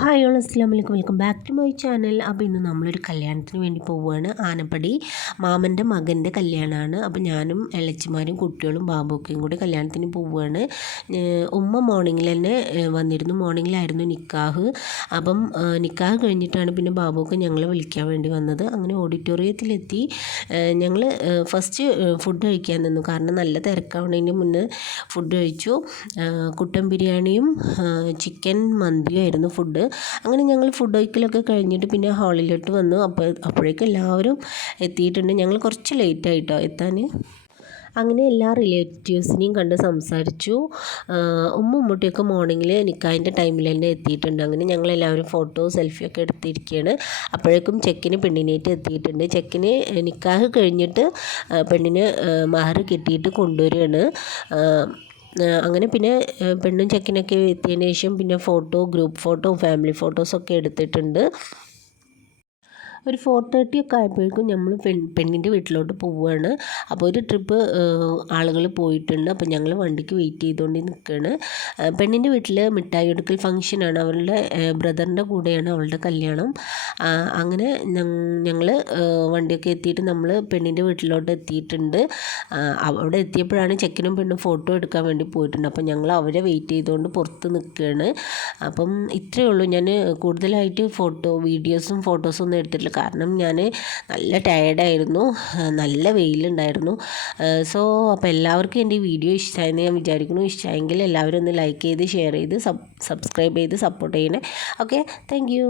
Hi all അസ്സാം വലൈക്കും, welcome back to my channel. അപ്പോൾ ഇന്ന് നമ്മളൊരു കല്യാണത്തിന് വേണ്ടി പോവുകയാണ്. ആനപ്പടി മാമൻ്റെ മകൻ്റെ കല്യാണമാണ്. അപ്പോൾ ഞാനും ഇളച്ചിമാരും കുട്ടികളും ബാബുക്കയും കൂടി കല്യാണത്തിന് പോവുകയാണ്. ഉമ്മ മോർണിംഗിൽ തന്നെ വന്നിരുന്നു. മോർണിംഗിലായിരുന്നു നിക്കാഹ്. അപ്പം നിക്കാഹ് കഴിഞ്ഞിട്ടാണ് പിന്നെ ബാബുക്ക ഞങ്ങളെ വിളിക്കാൻ വേണ്ടി വന്നത്. അങ്ങനെ ഓഡിറ്റോറിയത്തിലെത്തി. ഞങ്ങൾ ഫസ്റ്റ് ഫുഡ് കഴിക്കാൻ നിന്നു, കാരണം നല്ല തിരക്കാവുന്നതിന് മുന്നേ ഫുഡ് കഴിച്ചു. കുട്ടൻ ബിരിയാണിയും ചിക്കൻ മന്തിയും ആയിരുന്നു ഫുഡ്. അങ്ങനെ ഞങ്ങൾ ഫുഡ് കഴിക്കലൊക്കെ കഴിഞ്ഞിട്ട് പിന്നെ ഹാളിലോട്ട് വന്നു. അപ്പോഴേക്കും എല്ലാവരും എത്തിയിട്ടുണ്ട്. ഞങ്ങൾ കുറച്ച് ലേറ്റായിട്ടോ എത്താൻ. അങ്ങനെ എല്ലാ റിലേറ്റീവ്സിനെയും കണ്ട് സംസാരിച്ചു. ഉമ്മൂട്ടിയൊക്കെ മോർണിംഗിൽ നിക്കാഹിൻ്റെ ടൈമിൽ തന്നെ എത്തിയിട്ടുണ്ട്. അങ്ങനെ ഞങ്ങളെല്ലാവരും ഫോട്ടോ സെൽഫിയൊക്കെ എടുത്തിരിക്കുകയാണ്. അപ്പോഴേക്കും ചെക്കിന് പെണ്ണിനായിട്ട് എത്തിയിട്ടുണ്ട്. ചെക്കിന് നിക്കാഹ് കഴിഞ്ഞിട്ട് പെണ്ണിന് മഹർ കിട്ടിയിട്ട് കൊണ്ടുവരികയാണ്. അങ്ങനെ പിന്നെ പെണ്ണും ചെക്കനൊക്കെ എത്തിയതിന് ശേഷം പിന്നെ ഗ്രൂപ്പ് ഫോട്ടോ, ഫാമിലി ഫോട്ടോസൊക്കെ എടുത്തിട്ടുണ്ട്. ഒരു 4:30 ഒക്കെ ആയപ്പോഴേക്കും നമ്മൾ പെണ്ണിൻ്റെ വീട്ടിലോട്ട് പോവുകയാണ്. അപ്പോൾ ഒരു ട്രിപ്പ് ആളുകൾ പോയിട്ടുണ്ട്. അപ്പോൾ ഞങ്ങൾ വണ്ടിക്ക് വെയിറ്റ് ചെയ്തുകൊണ്ട് നിൽക്കുകയാണ്. പെണ്ണിൻ്റെ വീട്ടിൽ മിഠായി എടുക്കൽ ഫംഗ്ഷനാണ്. അവളുടെ ബ്രദറിൻ്റെ കൂടെയാണ് അവളുടെ കല്യാണം. അങ്ങനെ ഞങ്ങൾ വണ്ടിയൊക്കെ എത്തിയിട്ട് നമ്മൾ പെണ്ണിൻ്റെ വീട്ടിലോട്ട് എത്തിയിട്ടുണ്ട്. അവിടെ എത്തിയപ്പോഴാണ് ചെക്കനും പെണ്ണും ഫോട്ടോ എടുക്കാൻ വേണ്ടി പോയിട്ടുണ്ട്. അപ്പോൾ ഞങ്ങൾ അവരെ വെയിറ്റ് ചെയ്തുകൊണ്ട് പുറത്ത് നിൽക്കുകയാണ്. അപ്പം ഇത്രയേ ഉള്ളൂ. ഞാൻ കൂടുതലായിട്ട് വീഡിയോസും ഫോട്ടോസും ഒന്നും എടുത്തിട്ടില്ല, കാരണം ഞാൻ നല്ല ടയേർഡായിരുന്നു, നല്ല വെയിലുണ്ടായിരുന്നു. അപ്പോൾ എല്ലാവർക്കും എൻ്റെ ഈ വീഡിയോ ഇഷ്ടമായെന്ന് ഞാൻ വിചാരിക്കുന്നു. ഇഷ്ടമായെങ്കിൽ എല്ലാവരും ഒന്ന് ലൈക്ക് ചെയ്ത്, ഷെയർ ചെയ്ത്, സബ്സ്ക്രൈബ് ചെയ്ത് സപ്പോർട്ട് ചെയ്യണേ. Okay, thank you.